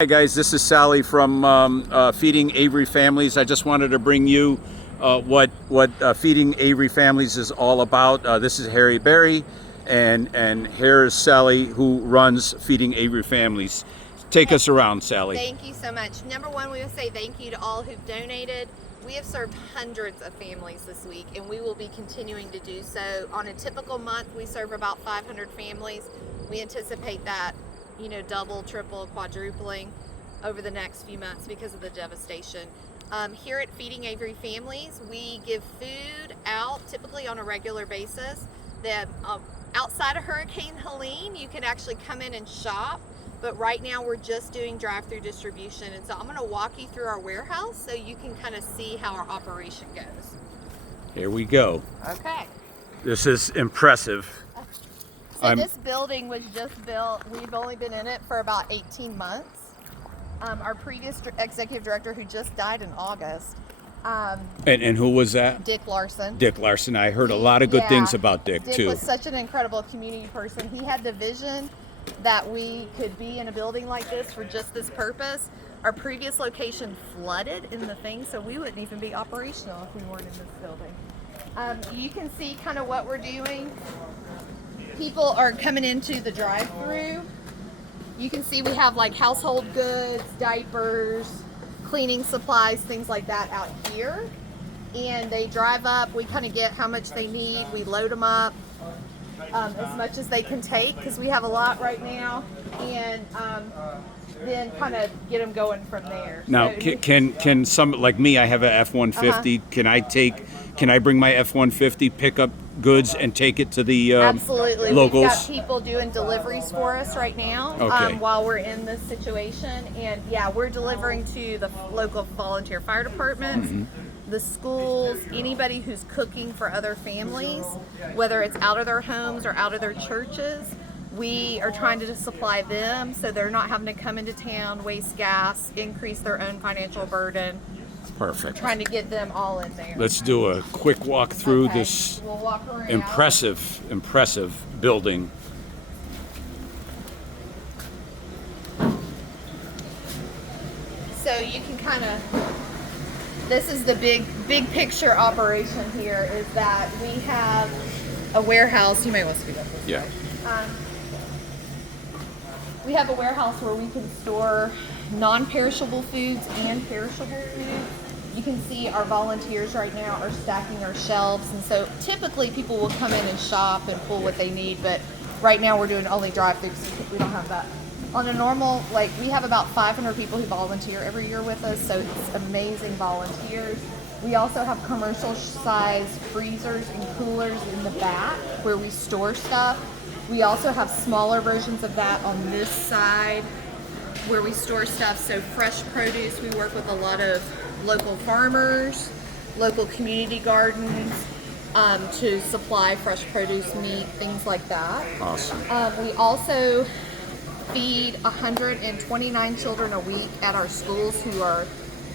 Hi guys, this is Sally from Feeding Avery Families. I just wanted to bring you what Feeding Avery Families is all about. This is Harry Berry, and here's Sally, who runs Feeding Avery Families. Take us around, Sally. Thank you so much. Number one, we will say thank you to all who've donated. We have served hundreds of families this week, and we will be continuing to do so. On a typical month, we serve about 500 families. We anticipate that, double, triple, quadrupling over the next few months because of the devastation. Here at Feeding Avery Families, we give food out typically on a regular basis. Outside of Hurricane Helene, you can actually come in and shop, but right now we're just doing drive-through distribution. And so I'm going to walk you through our warehouse so you can kind of see how our operation goes. Here we go. Okay. This is impressive. So this building was just built. We've only been in it for about 18 months. Our previous executive director, who just died in August. And who was that? Dick Larson. Dick Larson. I heard a lot of good things about Dick, too. Dick was such an incredible community person. He had the vision that we could be in a building like this for just this purpose. Our previous location flooded in the thing, so we wouldn't even be operational if we weren't in this building. You can see kind of what we're doing. People are coming into the drive-through. You can see we have like household goods, diapers, cleaning supplies, things like that out here. And they drive up, we kind of get how much they need, we load them up as much as they can take, because we have a lot right now, and then kind of get them going from there. Now, so can some, like me, I have a F-150, can I bring my F-150, pick up goods and take it to the absolutely. locals? We've got people doing deliveries for us right now while we're in this situation, and yeah, we're delivering to the local volunteer fire departments, the schools, anybody who's cooking for other families, whether it's out of their homes or out of their churches. We are trying to supply them so they're not having to come into town, waste gas, increase their own financial burden. Perfect. Trying to get them all in there. Let's do a quick walk through this We'll walk around. impressive building. So you can kind of, this is the big picture operation here, is that we have a warehouse. You may want to speak up this Yeah. way. We have a warehouse where we can store non-perishable foods and perishable foods. You can see our volunteers right now are stacking our shelves, and so typically people will come in and shop and pull what they need, but right now we're doing only drive-throughs because we don't have that. On a normal, we have about 500 people who volunteer every year with us, so it's amazing volunteers. We also have commercial size freezers and coolers in the back where we store stuff. We also have smaller versions of that on this side where we store stuff. So fresh produce, we work with a lot of local farmers, local community gardens to supply fresh produce, meat, things like that. Awesome. We also feed 129 children a week at our schools who are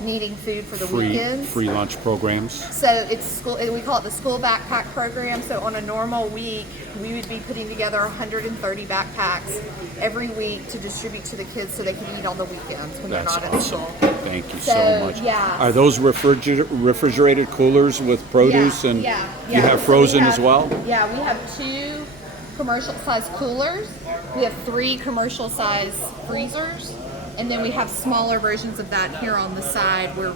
needing food for the weekends. Free lunch programs. So it's school. We call it the school backpack program. So on a normal week, we would be putting together 130 backpacks every week to distribute to the kids so they can eat on the weekends when they're not at school. Thank you so much. Yeah. Are those refrigerated coolers with produce you have frozen as well? Yeah, we have 2 commercial size coolers. We have 3 commercial size freezers. And then we have smaller versions of that here on the side where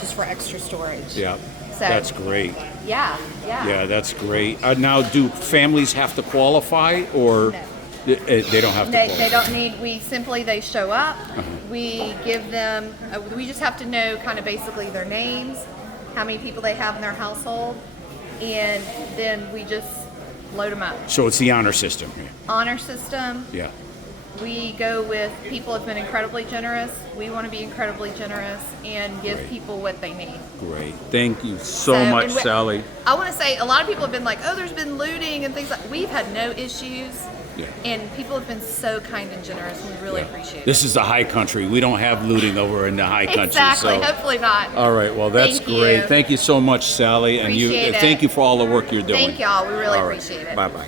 just for extra storage. Yeah, so, that's great. Yeah. Yeah, that's great. Now, do families have to qualify, or No. they don't have to qualify? They don't need, they show up. We give them, we just have to know kind of basically their names, how many people they have in their household, and then we just load them up. So it's the honor system. Honor system. Yeah. We go with people who have been incredibly generous. We want to be incredibly generous and give people what they need. Great. Thank you so much, Sally. I want to say a lot of people have been like, oh, there's been looting and things like. We've had no issues. Yeah. And people have been so kind and generous, and we really appreciate it. This is the high country. We don't have looting over in the high country. Exactly. So. Hopefully not. All right. Well, that's great. Thank you so much, Sally. Appreciate it. Thank you for all the work you're doing. Thank y'all. We really appreciate it. Bye-bye.